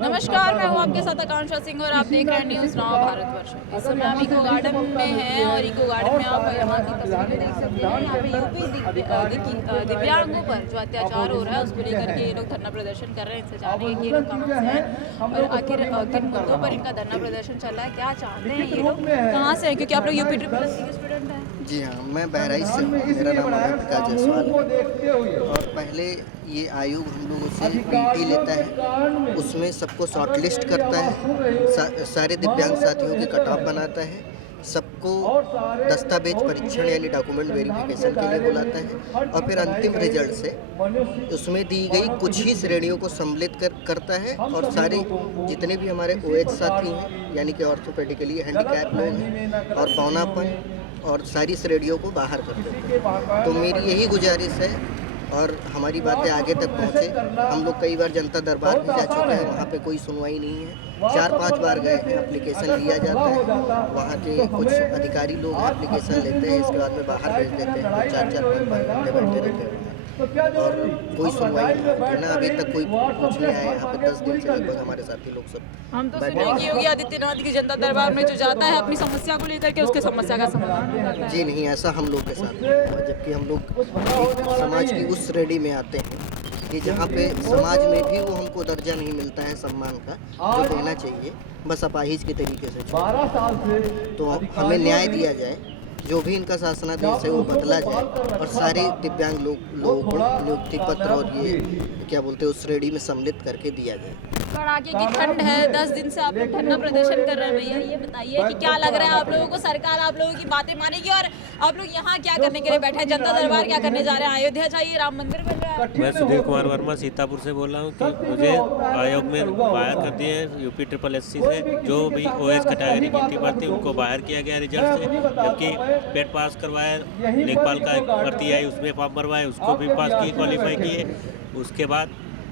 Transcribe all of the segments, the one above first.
नमस्कार, मैं हूँ आपके साथ आकांक्षा सिंह और आप देख रहे हैं न्यूज़ नाउ भारतवर्ष। इस समय हम इको गार्डन में हैं और इको गार्डन में आप यहाँ की तस्वीरें देख सकते हैं। यहाँ पे यूपी दिव्यांगों पर जो अत्याचार हो रहा है उसको लेकर के ये लोग धरना प्रदर्शन कर रहे हैं। इनसे जानेंगे कि ये लोग कहाँ से हैं और आखिर किन मुद्दों पर इनका धरना प्रदर्शन चल रहा है, क्या चाहते हैं ये लोग, कहाँ से हैं, क्योंकि आप लोग यूपी SSS के स्टूडेंट हैं। जी हाँ, मैं बहराइच से हूँ। मेरा नाम अभय प्रकाश जायसवाल है। और पहले ये आयोग हम लोगों से पीटी लेता है, उसमें सबको शॉर्टलिस्ट करता है, सारे दिव्यांग साथियों की कट ऑफ बनाता है, सबको दस्तावेज परीक्षण यानी डॉक्यूमेंट वेरिफिकेशन के लिए बुलाता है और फिर अंतिम रिजल्ट से उसमें दी गई कुछ ही श्रेणियों को सम्मिलित करता है और सारे जितने भी हमारे OH साथी हैं यानी कि ऑर्थोपेडिकली हैंडीकैप लोग हैं और पौनापन और सारी श्रेणियों को बाहर कर देते हैं। तो मेरी यही गुजारिश है और हमारी बातें आगे तक पहुँचे। हम लोग कई बार जनता दरबार भी जा चुके हैं, वहाँ पे कोई सुनवाई नहीं है। 4-5 बार गए हैं, एप्लीकेशन लिया जाता है, वहाँ के कुछ अधिकारी लोग एप्लीकेशन लेते हैं, इसके बाद में बाहर भेज देते हैं। 4-4 घंटे बैठे रहते हैं और कोई सुनवाई नहीं है ना। अभी तक कोई पूछने आए यहाँ पे 10 दिन से लगभग हमारे साथी लोग सब। हम तो सुने कि योगी आदित्यनाथ की जनता दरबार में जो जाता है अपनी समस्या को लेकर के उसके समस्या का समाधान करता है। जी नहीं, ऐसा हम लोग के साथ नहीं हुआ, जबकि हम लोग समाज की उस श्रेणी में आते हैं कि जहाँ पे समाज में भी वो हमको दर्जा नहीं मिलता है सम्मान का जो देना चाहिए, बस अपाहिज के तरीके से। तो हमें न्याय दिया जाए, जो भी इनका शासनादेश है वो बदला जाए और सारे दिव्यांग लोगों को नियुक्ति पत्र और ये क्या बोलते हैं उस श्रेणी में सम्मिलित करके दिया जाए। कड़ाके की ठंड है, 10 दिन से आप लोग धरना प्रदर्शन कर रहे हैं। भैया ये बताइए कि क्या लग रहा है आप लोगों को, सरकार आप लोगों की बातें मानेगी और आप लोग यहाँ क्या करने के लिए बैठे हैं? जनता दरबार क्या करने जा रहे हैं? अयोध्या जाइए, राम मंदिर बन रहा है। मैं सुधीर कुमार वर्मा सीतापुर से बोल रहा हूँ कि मुझे आयोग में बाहर कर दिए यूपी SSS से जो भी OH कैटेगरी गिनती पर थी उनको बाहर किया गया रिजल्ट से, जबकि पेट पास करवाया, लेखपाल का भर्ती आई उसमें फॉर्म भरवाए, उसको भी पास किए, क्वालिफाई किए, उसके बाद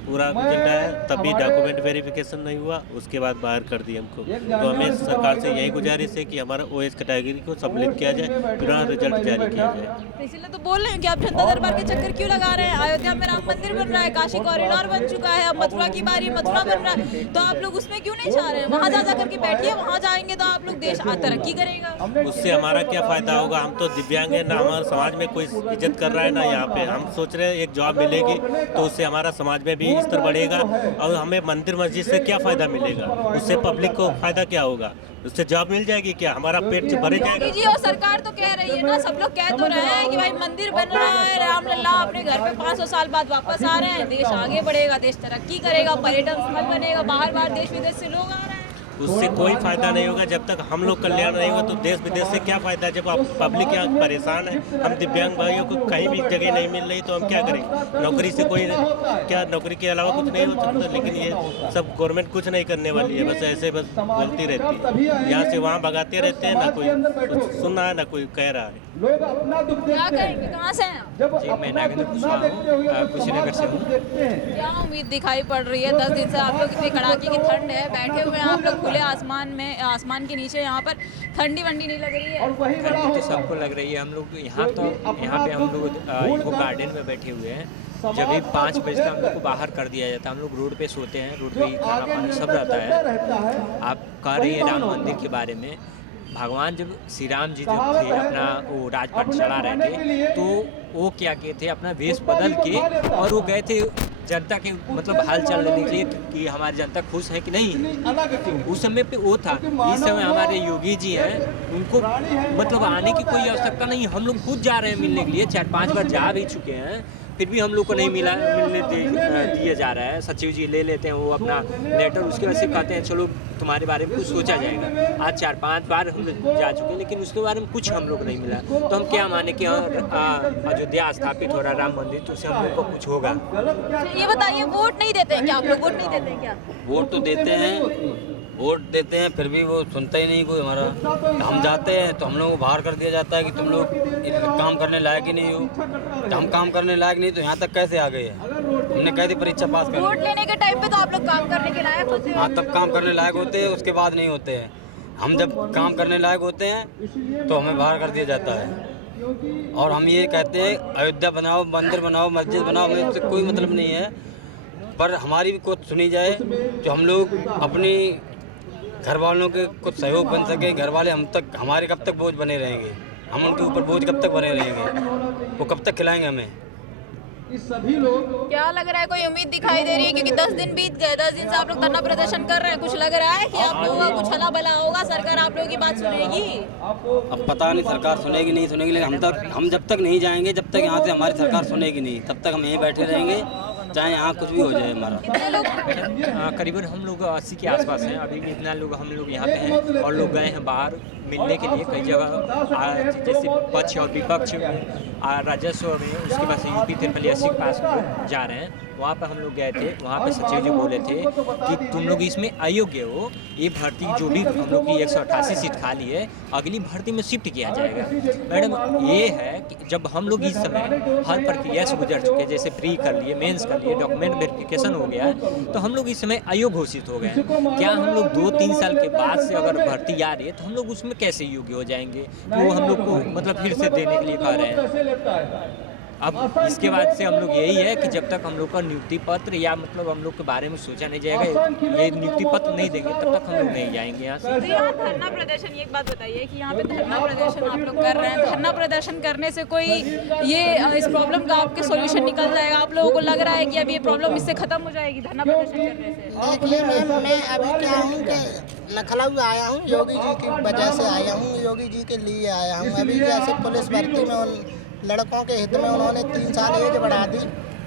पूरा रिजल्ट आया तब भी डॉक्यूमेंट वेरिफिकेशन नहीं हुआ, उसके बाद बाहर कर दिए हमको। तो हमें सरकार से यही गुजारिश है कि हमारा OH कैटेगरी को सम्मिलित किया जाए, बिना रिजल्ट जारी किया जाए। तो इसीलिए तो बोल रहे हैं कि आप जनता दरबार के चक्कर क्यों लगा रहे हैं? अयोध्या में राम मंदिर बन रहा है, काशी कॉरिडोर बन चुका है, अब मथुरा की बारी, मथुरा बन रहा है, तो आप लोग उसमें क्यों नहीं चाह रहे हैं? वहाँ जा करके बैठिए, वहाँ जाएंगे तो आप लोग देश तरक्की करेगा। उससे हमारा क्या फायदा होगा? हम तो दिव्यांग हैं ना, हमारे समाज में कोई इज्जत कर रहा है ना यहाँ पे। हम सोच रहे हैं एक जॉब मिलेगी तो उससे हमारा समाज में भी स्तर बढ़ेगा और हमें मंदिर मस्जिद से क्या फायदा मिलेगा? उससे पब्लिक को फायदा क्या होगा? उससे जॉब मिल जाएगी क्या? हमारा पेट भरे जाएगा। जी, और सरकार तो कह रही है ना, सब लोग कह तो रहे हैं कि भाई मंदिर बन रहा है, रामलला अपने घर पे 500 साल बाद वापस आ रहे हैं, देश आगे बढ़ेगा, देश तरक्की करेगा, पर्यटन स्थल बनेगा, बाहर देश विदेश से लोग आ रहे हैं। उससे कोई फायदा नहीं होगा जब तक हम लोग कल्याण नहीं होगा। तो देश विदेश से क्या फायदा जब आप पब्लिक यहाँ परेशान है? हम दिव्यांग भाइयों को कहीं भी जगह नहीं मिल रही तो हम क्या करें? नौकरी से कोई क्या, नौकरी के अलावा कुछ नहीं हो सकता। लेकिन ये सब गवर्नमेंट कुछ नहीं करने वाली है, बस ऐसे बस बोलती रहती है, यहाँ से वहाँ भगाते रहते हैं, ना कोई कुछ सुन रहा है ना कोई कह रहा है। क्या करेंगे? कहाँ से हैं आप? जी, मैं नागेंद्र कुशवाहा हूँ, कुशीनगर से हूँ। क्या उम्मीद दिखाई पड़ रही है? 10 दिन से आप लोग इतनी कड़ाके की ठंड है, बैठे हुए हैं आप लोग खुले आसमान में, आसमान के नीचे, यहाँ पर ठंडी वंडी नहीं लग रही है? ठंडी तो सबको लग रही है। हम लोग यहाँ पे हम लोग इको गार्डन में बैठे हुए हैं। जब भी 5 बजे तक हम लोग को बाहर कर दिया जाता है, हम लोग रोड पे सोते हैं, रोड पे ही खाना पानी सब रहता है। आप कह रही है राम मंदिर के बारे में, भगवान जब श्री राम जी जब थे अपना वो राजपथ चला रहे थे तो वो क्या किए थे, अपना वेश बदल के और वो गए थे जनता के मतलब हाल चाल लेने के लिए कि हमारी जनता खुश है कि नहीं। उस समय पे वो था। इस समय हमारे योगी जी हैं, उनको मतलब आने की कोई आवश्यकता नहीं। हम लोग खुद जा रहे हैं मिलने के लिए, 4-5 बार जा भी चुके हैं, फिर भी हम लोग को नहीं मिलने दिया जा रहा है। सचिव जी ले लेते हैं वो अपना लेटर, उसके वजह से कहते हैं चलो तुम्हारे बारे में कुछ सोचा जाएगा। आज 4-5 बार हम जा चुके हैं लेकिन उसके बारे में कुछ हम लोग नहीं मिला। तो हम क्या माने कि अयोध्या स्थापित हो रहा राम मंदिर, तो उससे हम लोग को कुछ होगा। ये बताइए, वोट नहीं देते हैं क्या आप लोग? वोट नहीं देते हैं क्या? वोट तो देते हैं फिर भी वो सुनता ही नहीं कोई हमारा। हम जाते हैं तो हम लोगों को बाहर कर दिया जाता है कि तुम लोग काम करने लायक ही नहीं हो। तो हम काम करने लायक नहीं तो यहाँ तक कैसे आ गए हैं? हमने कह दी परीक्षा पास कर। वोट लेने के टाइम पे तो आप लोग काम करने के लायक होते हैं। हाँ, तब काम करने लायक होते हैं, उसके बाद नहीं होते हैं। हम जब काम करने लायक होते हैं तो हमें बाहर कर दिया जाता है। और हम ये कहते हैं अयोध्या बनाओ, मंदिर बनाओ, मस्जिद बनाओ, हमें उससे कोई मतलब नहीं है। पर हमारी भी कुछ सुनी जाए, जो हम लोग अपनी घर वालों के कुछ सहयोग बन सके। घर वाले हमारे कब तक बोझ बने रहेंगे, हम उनके ऊपर बोझ कब तक बने रहेंगे, वो कब तक खिलाएंगे हमें। क्या लग रहा है, कोई उम्मीद दिखाई दे रही है? क्योंकि 10 दिन बीत गए, 10 दिन से आप लोग धरना प्रदर्शन कर रहे हैं, कुछ लग रहा है कि आप लोगों का कुछ हला भला होगा, सरकार आप लोगों की बात सुनेगी? अब पता नहीं सरकार सुनेगी नहीं सुनेगी, लेकिन हम जब तक नहीं जाएंगे, जब तक यहाँ से हमारी सरकार सुनेगी नहीं, तब तक हम यहीं बैठे रहेंगे, चाहे यहाँ कुछ भी हो जाए हमारा। कितने लोग? करीबन हम लोग 80 के आसपास हैं। अभी भी इतना लोग हम लोग यहाँ पे हैं और लोग गए हैं बाहर मिलने के लिए कई जगह, जैसे पक्ष और विपक्ष, राजस्व में, उसके बाद से यूपी ट्रिपल के पास लोग जा रहे हैं। वहाँ पर हम लोग गए थे, वहाँ पे सचिव जी बोले थे कि तुम लोग इसमें अयोग्य हो, ये भर्ती जो भी हम लोग की 188 सीट खाली है, अगली भर्ती में शिफ्ट किया जाएगा। मैडम ये है कि जब हम लोग इस समय हर प्रक्रिया से गुजर चुके हैं, जैसे प्री कर लिए, मेंस कर लिए, डॉक्यूमेंट वेरिफिकेशन हो गया है, तो हम लोग इस समय अयोग्य घोषित हो गए हैं। क्या हम लोग 2-3 साल के बाद से अगर भर्ती आ रही है तो हम लोग उसमें कैसे योग्य हो जाएंगे? तो वो हम लोग को मतलब फिर से देने के लिए कह रहे हैं। अब इसके बाद से हम लोग यही है कि जब तक हम लोग का नियुक्ति पत्र या मतलब हम लोग के बारे में सोचा नहीं जाएगा, ये नियुक्ति पत्र नहीं देंगे, तब तक हम लोग नहीं जाएंगे यहाँ से। तो यहाँ धरना प्रदर्शन, एक बात बताइए कि यहाँ पे धरना प्रदर्शन आप लोग कर रहे हैं, धरना प्रदर्शन करने से कोई ये इस प्रॉब्लम का आपके सॉल्यूशन निकल जाएगा? आप लोगों को लग रहा है कि अब ये प्रॉब्लम इससे खत्म हो जाएगी धरना प्रदर्शन करने से? देखिए मैम, मैं अभी क्या हूँ कि लखनऊ आया हूँ, योगी जी की वजह से आया हूँ, योगी जी के लिए आया हूँ। अभी जैसे पुलिस भर्ती में उन लड़कों के हित में उन्होंने 3 साल एज बढ़ा दी,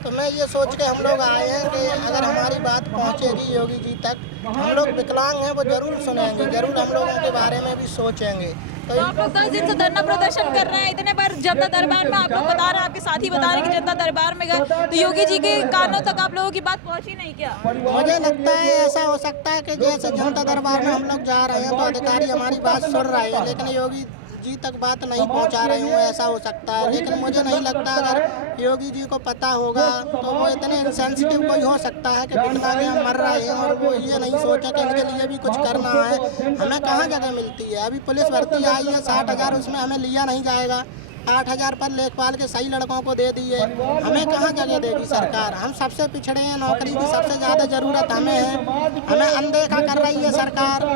तो मैं ये सोच के हम लोग आए हैं कि अगर हमारी बात पहुंचेगी योगी जी तक, हम लोग विकलांग हैं वो जरूर सुनेंगे, जरूर हम लोगों के बारे में भी सोचेंगे। तो आप लोग 10 दिन से धरना प्रदर्शन कर रहे हैं, इतने बार जनता दरबार में आप लोग बता रहे हैं, आपके साथी बता रहे हैं कि जनता दरबार में गए, तो योगी जी के कानों तक आप लोगों की बात पहुंची नहीं क्या? मुझे लगता है ऐसा हो सकता है कि जैसे जनता दरबार में हम लोग जा रहे हैं तो अधिकारी हमारी बात सुन रहे हैं, लेकिन योगी जी तक बात नहीं पहुंचा रहे हूँ, ऐसा हो सकता है। लेकिन मुझे नहीं लगता, अगर योगी जी को पता होगा तो वो इतने इंसेंसिटिव कोई हो सकता है कि विकलांग मर रहे हैं और वो ये नहीं सोचे कि इनके लिए भी कुछ करना है। हमें कहाँ जगह मिलती है? अभी पुलिस भर्ती आई है 60,000, उसमें हमें लिया नहीं जाएगा। 8,000 पर लेखपाल के सही लड़कों को दे दिए, हमें कहाँ जगह देगी सरकार? हम सबसे पिछड़े हैं, नौकरी की सबसे ज़्यादा ज़रूरत हमें है, हमें अनदेखा कर रही है सरकार।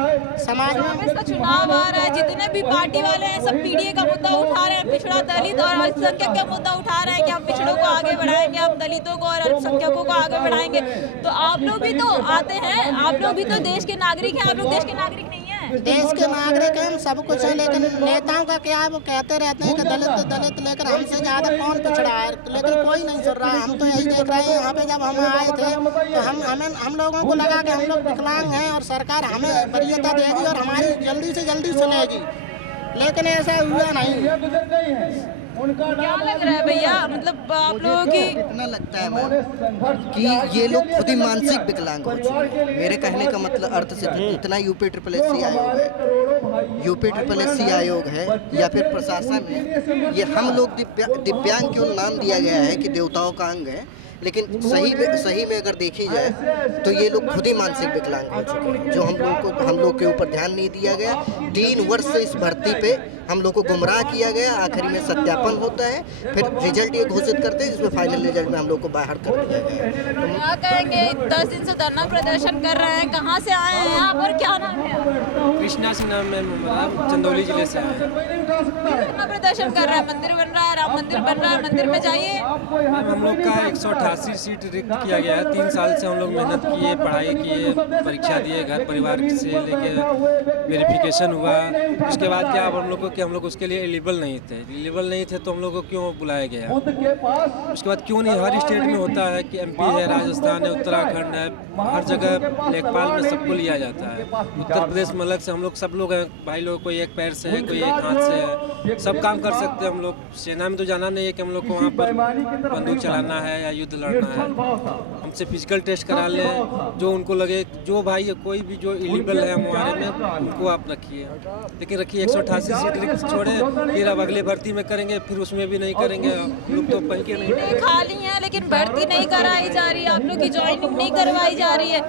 समाज में इसका चुनाव आ रहा है, जितने भी पार्टी वाले हैं सब पीडीए का मुद्दा उठा रहे हैं, पिछड़ा दलित और अल्पसंख्यक का मुद्दा उठा रहे हैं कि हम पिछड़ों को आगे बढ़ाएंगे, हम दलितों को और अल्पसंख्यकों को आगे बढ़ाएंगे। तो आप लोग भी तो आते हैं, आप लोग भी तो देश के नागरिक हैं, आप लोग देश के नागरिक नहीं है? देश के नागरिक हैं, सब कुछ है, लेकिन नेताओं का क्या है, वो कहते रहते हैं कि दलित दलित, लेकर हमसे ज़्यादा कौन पिछड़ा है? लेकिन कोई नहीं सुन रहा है। हम तो यही देख रहे हैं, यहाँ पे जब हम आए थे तो हम लोगों को लगा कि हम लोग विकलांग हैं और सरकार हमें वरीयता देगी और हमारी जल्दी से जल्दी सुनेगी, लेकिन ऐसा हुआ नहीं। क्या लग रहा है भैया, मतलब आप लोगों की? इतना लगता है मैम कि ये लोग खुद ही मानसिक विकलांग हो चुके हैं। मेरे कहने का मतलब अर्थ से इतना यूपी ट्रिपल एससी आयोग है, यूपी ट्रिपल एससी आयोग है या फिर प्रशासन है, ये हम लोग दिव्यांग क्यों नाम दिया गया है कि देवताओं का अंग है, लेकिन सही में अगर देखी जाए तो ये लोग खुद ही मानसिक विकलांग हो चुके हैं। जो हम लोग के ऊपर ध्यान नहीं दिया गया, 3 वर्ष से इस भर्ती पे हम लोग को गुमराह किया गया। आखिरी में सत्यापन होता है, फिर रिजल्ट ये घोषित करते हैं, जिसमें फाइनल रिजल्ट में हम लोग को बाहर कर दिया गया है। तो क्या कहेंगे, 10 दिन से धरना प्रदर्शन कर रहे हैं, कहाँ से आए हैं यहाँ पर, क्या नाम है? कृष्णा सिंह नाम है, चंदौली जिले से आए। धरना प्रदर्शन कर रहे हैं, मंदिर बन रहा है, राम मंदिर बन रहा है, मंदिर में जाइए। हम लोग का 188 सीट रिक्त किया गया है। 3 साल से हम लोग मेहनत किए, पढ़ाई किए, परीक्षा दिए, घर परिवार से लेके वेरिफिकेशन हुआ। उसके बाद क्या अब हम लोग को कि हम लोग उसके लिए एलिजिबल नहीं थे तो हम लोग को क्यों बुलाया गया? उसके बाद क्यों नहीं, हर स्टेट में होता है कि MP है, राजस्थान है, उत्तराखंड है, हर जगह लेखपाल में सबको लिया जाता है। उत्तर प्रदेश में अलग से हम लोग सब लोग हैं भाई लोग, कोई एक पैर से है, कोई एक हाथ से है, सब काम कर सकते हैं हम लोग। सेना में तो जाना नहीं है कि हम लोग को वहाँ पर बंदूक चलाना है या युद्ध लड़ना है। हमसे फिजिकल टेस्ट करा लें, जो उनको लगे, जो भाई कोई भी जो एलिजिबल है हमारे में उनको आप रखिए, लेकिन रखिए 188 सीट छोड़े, फिर अब अगले भर्ती में करेंगे, फिर उसमें भी नहीं करेंगे। लोग तो पढ़ के नहीं खाली है, लेकिन भर्ती नहीं कराई जा रही है, आप लोग की ज्वाइनिंग नहीं करवाई जा रही है।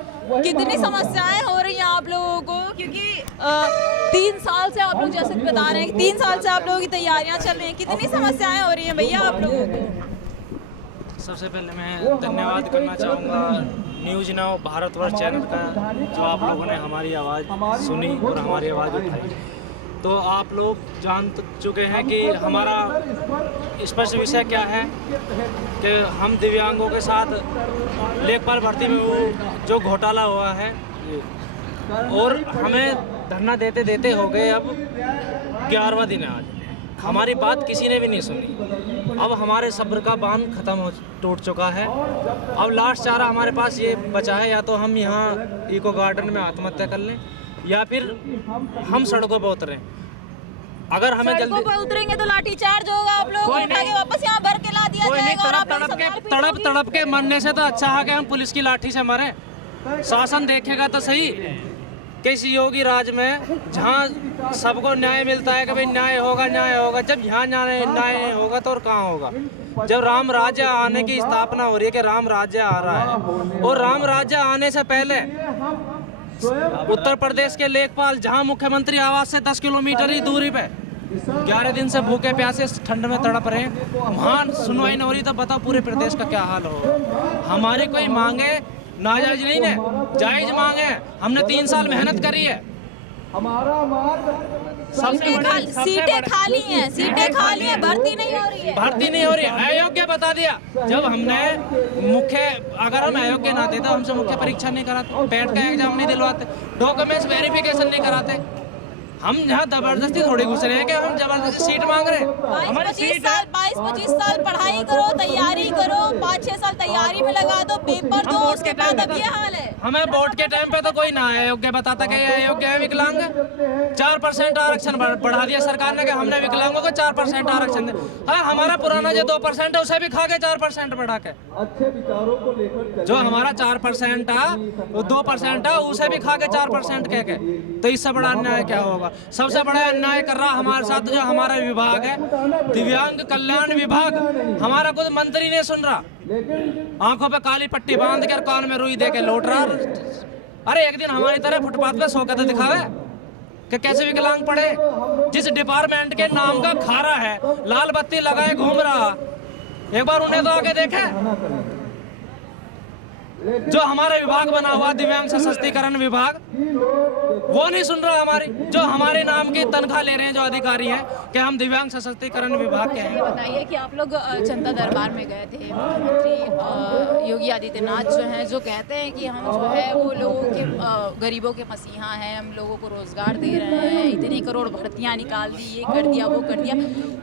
कितनी समस्याएं हो रही हैं आप लोगों को, क्योंकि 3 साल से आप लोग जैसे बता रहे हैं कि 3 साल से आप लोगों की तैयारियां चल रही हैं, कितनी समस्याएं हो रही हैं भैया आप लोगों को? सबसे पहले मैं धन्यवाद करना चाहूँगा न्यूज़ नाउ भारतवर्ष चैनल का जो आप लोगों ने हमारी आवाज़ सुनी और हमारी आवाज़ उठाई, तो आप लोग जान चुके हैं कि हमारा स्पष्ट विषय क्या है कि हम दिव्यांगों के साथ लेखपाल भर्ती में वो जो घोटाला हुआ है, और हमें धरना देते देते हो गए अब 11वां दिन है आज। हमारी बात किसी ने भी नहीं सुनी। अब हमारे सब्र का बांध खत्म टूट चुका है। अब लास्ट चारा हमारे पास ये बचा है, या तो हम यहाँ इको गार्डन में आत्महत्या कर लें या फिर हम सड़कों पर उतरें। अगर हमें सड़कों जल्दी पे उतरेंगे तो लाठीचार्ज होगा, आप लोगों को उठा के वापस यहाँ भर के ला दिया कोई नहीं, जाएगा और आप लोग तड़प के मरने से तो अच्छा है कि हम पुलिस की लाठी से मरे। शासन देखेगा तो सही कि इस योगी राज में जहाँ सबको न्याय मिलता है कि भाई न्याय होगा न्याय होगा, जब यहाँ न्याय होगा तो और कहाँ होगा। जब राम राज्य आने की स्थापना हो रही है कि राम राज्य आ रहा है, और राम राज्य आने से पहले उत्तर प्रदेश के लेखपाल जहां मुख्यमंत्री आवास से 10 किलोमीटर ही दूरी पे 11 दिन से भूखे प्यासे ठंड में तड़प रहे हैं, वहाँ सुनवाई न हो रही, तो बताओ पूरे प्रदेश का क्या हाल हो। हमारी कोई मांगे नाजायज नहीं है, जायज मांगे हैं। हमने 3 साल मेहनत करी है। सीटें खाली हैं, सीटें खाली हैं, भर्ती नहीं हो रही है। भर्ती नहीं हो रही है, अयोग्य बता दिया। जब हमने अगर हम अयोग्य ना थे तो हमसे मुख्य परीक्षा नहीं कराते, पेट का एग्जाम नहीं दिलवाते, डॉक्यूमेंट्स वेरिफिकेशन नहीं कराते। हम यहाँ जबरदस्ती थोड़ी घुस रहे हैं कि हम जबरदस्ती सीट मांग रहे हैं। हमारी सीट 22-25 साल पढ़ाई करो, तैयारी करो, 5-6 साल तैयारी में लगा दो, पेपर दो, उसके बाद अब ये हाल है। हमें वोट के टाइम पे तो कोई ना अयोग्य बताता कि ये अयोग्य है, विकलांग। 4% आरक्षण बढ़ा दिया सरकार ने कि हमने विकलांगों को 4% आरक्षण दिया। हाँ, हमारा पुराना जो 2% है उसे भी खा के 4% बढ़ा के, जो हमारा 4% था वो 2% है, उसे भी खा के 4% कह के। तो इससे बड़ा अन्याय क्या होगा। सबसे बड़ा अन्याय कर रहा हमारे साथ जो हमारा विभाग है, दिव्यांग कल्याण विभाग, हमारा खुद मंत्री नहीं सुन रहा। आंखों पे काली पट्टी बांध कर कान में रुई दे के लौट रहा। अरे एक दिन हमारी तरह फुटपाथ पे सो के तो दिखावे कि कैसे विकलांग पड़े। जिस डिपार्टमेंट के नाम का खारा है, लाल बत्ती लगाए घूम रहा, एक बार उन्हें तो आके देखे। जो हमारा विभाग बना हुआ दिव्यांग सशक्तिकरण विभाग, वो नहीं सुन रहा हमारी। जो हमारे नाम की तनख्वाह ले रहे हैं जो अधिकारी हैं कि हम दिव्यांग सशक्तिकरण विभाग के हैं। बताइए कि आप लोग जनता दरबार में गए थे, मुख्यमंत्री योगी आदित्यनाथ जो हैं जो कहते हैं कि हम जो है वो लोगों के गरीबों के मसीहा हैं, हम लोगों को रोजगार दे रहे हैं, इतनी करोड़ भर्तियाँ निकाल दी, ये कर दिया वो कर दिया।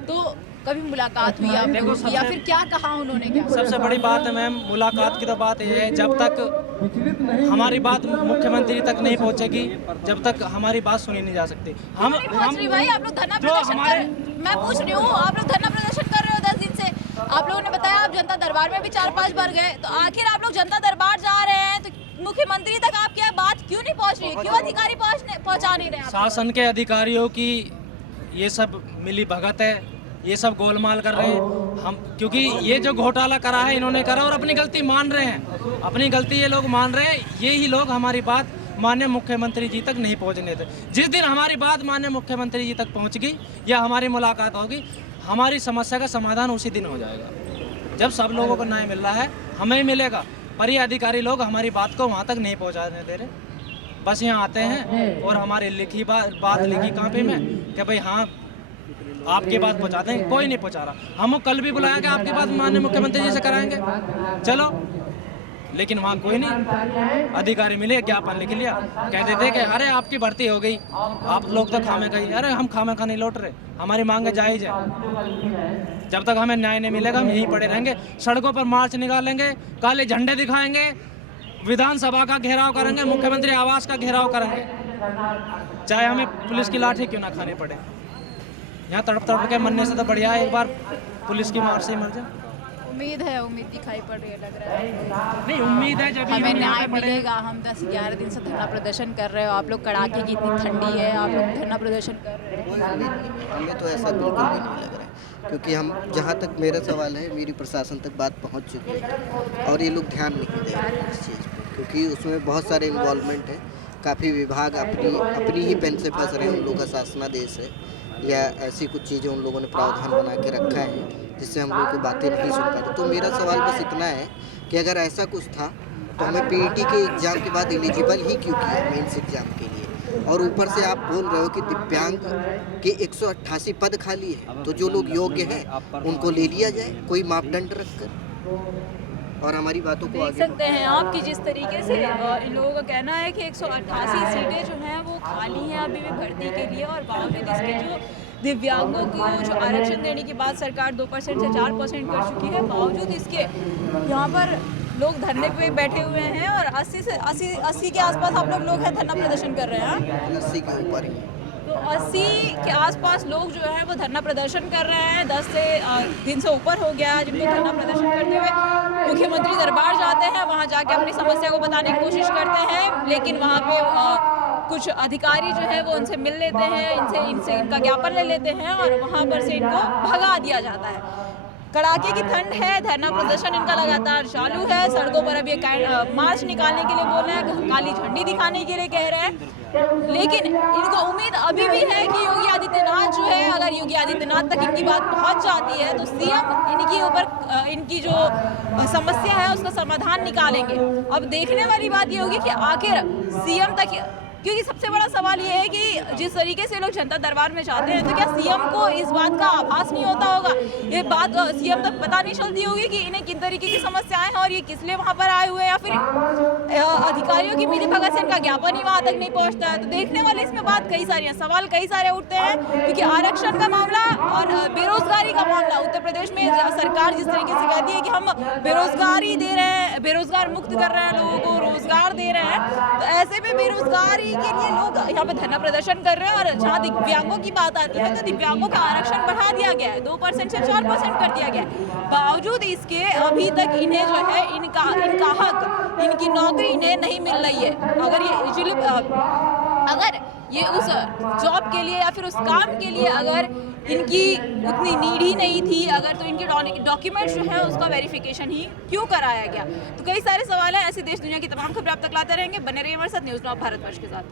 तो कभी मुलाकात हुई आप लोगों की, या फिर क्या कहा उन्होंने? क्या सबसे बड़ी बात है मैम, मुलाकात की तो बात ये है, जब तक हमारी बात मुख्यमंत्री तक नहीं पहुंचेगी, जब तक हमारी बात सुनी नहीं जा सकती। हम भाई आप लोग धरना प्रदर्शन कर, मैं पूछ रही हूँ, आप लोग धरना प्रदर्शन कर रहे हो 10 दिन से। आप लोगों ने बताया आप जनता दरबार में भी 4-5 बार गए, तो आखिर आप लोग जनता दरबार जा रहे हैं तो मुख्यमंत्री तक आपकी बात क्यों नहीं पहुँच रही? क्यों अधिकारी पहुँचा नहीं रहे? शासन के अधिकारियों की ये सब मिली भगत है, ये सब गोलमाल कर रहे हैं हम, क्योंकि ये जो घोटाला करा है इन्होंने करा और अपनी गलती मान रहे हैं। अपनी गलती ये लोग मान रहे हैं। यही लोग हमारी बात माननीय मुख्यमंत्री जी तक नहीं पहुंचने थे। जिस दिन हमारी बात माननीय मुख्यमंत्री जी तक पहुंचगी या हमारी मुलाकात होगी, हमारी समस्या का समाधान उसी दिन हो जाएगा। जब सब लोगों को न्याय मिल रहा है, हमें मिलेगा। पर ये अधिकारी लोग हमारी बात को वहाँ तक नहीं पहुँचाने दे रहे, बस यहाँ आते हैं और हमारी लिखी बात लिखी कापी में कि भाई हाँ आपकी बात पहुंचाते हैं, कोई नहीं पहुंचा रहा। हम कल भी बुलाया कि आपकी बात माननीय मुख्यमंत्री जी से कराएंगे, चलो, लेकिन वहाँ कोई नहीं। अधिकारी मिले, ज्ञापन लिख लिया, कह देते कि अरे आपकी भर्ती हो गई, आप लोग तो खामे खा। अरे हम खामे खा नहीं लौट रहे, हमारी मांगे जायज़ है। जब तक हमें न्याय नहीं मिलेगा हम यहीं पड़े रहेंगे, सड़कों पर मार्च निकालेंगे, काले झंडे दिखाएंगे, विधानसभा का घेराव करेंगे, मुख्यमंत्री आवास का घेराव करेंगे, चाहे हमें पुलिस की लाठी क्यों ना खानी पड़े। यहाँ तड़प के मरने से तो बढ़िया है एक बार पुलिस की मार से ही मर जाए। उम्मीद दिखाई पड़ रही है, लग रहा है नहीं, उम्मीद है जब हमें न्याय मिलेगा। हम 10-11 दिन से धरना प्रदर्शन कर रहे हो, आप लोग कड़ाके की इतनी ठंडी है, आप लोग धरना प्रदर्शन कर रहे हो। हमें तो ऐसा बिल्कुल भी नहीं लग रहा है, क्योंकि हम जहाँ तक मेरा सवाल है, मेरी प्रशासन तक बात पहुँच चुकी है और ये लोग ध्यान नहीं दे रहे इस चीज़ पर, क्योंकि उसमें बहुत सारे इन्वॉल्वमेंट है। काफ़ी विभाग अपनी ही पेन से फंस रहे हैं। उन लोगों का शासनादेश है या ऐसी कुछ चीज़ें उन लोगों ने प्रावधान बना के रखा है जिससे हम लोग को बातें नहीं सुन पाते। तो मेरा सवाल बस इतना है कि अगर ऐसा कुछ था तो हमें पीईटी के एग्ज़ाम के बाद एलिजिबल ही क्यों किया मेंस एग्ज़ाम के लिए। और ऊपर से आप बोल रहे हो कि दिव्यांग के 188 पद खाली है, तो जो लोग योग्य हैं उनको ले लिया जाए कोई मापदंड रखकर, और हमारी बातों को देख आगे सकते हैं आप कि जिस तरीके से इन लोगों का कहना है कि 188 सीटें जो हैं वो खाली हैं अभी भी भर्ती के लिए, और बावजूद इसके जो दिव्यांगों को जो आरक्षण देने की बात सरकार 2% से 4% कर चुकी है, बावजूद इसके यहाँ पर लोग धरने पे बैठे हुए हैं और 80 के आसपास आप लोग हैं धरना प्रदर्शन कर रहे हैं। 80 के ऊपर ही तो 80 के आसपास लोग जो है वो धरना प्रदर्शन कर रहे हैं। 10 दिन से ऊपर हो गया जिनको धरना प्रदर्शन करते हुए मुख्यमंत्री दरबार जाते हैं, वहाँ जाके अपनी समस्या को बताने की कोशिश करते हैं, लेकिन वहाँ पे कुछ अधिकारी जो है वो उनसे मिल लेते हैं, इनसे इनका ज्ञापन ले लेते हैं और वहाँ पर से इनको भगा दिया जाता है। कड़ाके की ठंड है, धरना प्रदर्शन इनका लगातार चालू है। सड़कों पर अभी मार्च निकालने के लिए बोल रहे हैं, काली झंडी दिखाने के लिए कह रहे हैं, लेकिन इनको उम्मीद अभी भी है कि योगी आदित्यनाथ जो है, अगर योगी आदित्यनाथ तक इनकी बात पहुंच जाती है तो सीएम इनकी ऊपर इनकी जो समस्या है उसका समाधान निकालेंगे। अब देखने वाली बात ये होगी कि आखिर सीएम तक, क्योंकि सबसे बड़ा सवाल ये है कि जिस तरीके से लोग जनता दरबार में जाते हैं तो क्या सीएम को इस बात का आभास नहीं होता होगा, ये बात सीएम तक पता नहीं चलती होगी कि इन्हें किन तरीके की समस्याएं हैं और ये किस लिए वहां पर आए हुए हैं, या फिर अधिकारियों की मिली भगत से इनका ज्ञापन ही वहां तक नहीं पहुंचता है। तो देखने वाले इसमें बात कई सारी हैं, सवाल कई सारे उठते हैं, क्योंकि आरक्षण का मामला और बेरोजगारी का मामला उत्तर प्रदेश में सरकार जिस तरीके से कहती है कि हम बेरोजगारी दे रहे हैं, बेरोजगार मुक्त कर रहे हैं, लोगों को रोजगार दे रहे हैं, तो ऐसे में बेरोजगारी के लिए लोग यहाँ पे धरना प्रदर्शन कर रहे हैं। और जहाँ दिव्यांगों की बात आती है तो दिव्यांगों का आरक्षण बढ़ा दिया गया है, 2% से 4% कर दिया गया है। बावजूद इसके अभी तक इन्हें जो है इनका हक, इनकी नौकरी इन्हें नहीं मिल रही है। अगर ये उस जॉब के लिए या फिर उस काम के लिए अगर इनकी उतनी नीड ही नहीं थी, अगर तो इनके डॉक्यूमेंट्स जो है उसका वेरिफिकेशन ही क्यों कराया गया। तो कई सारे सवाल हैं। ऐसे देश दुनिया की तमाम खबरें आप तक लाते रहेंगे। बने रहिए हमारे साथ न्यूज़ नाउ भारतवर्ष के साथ।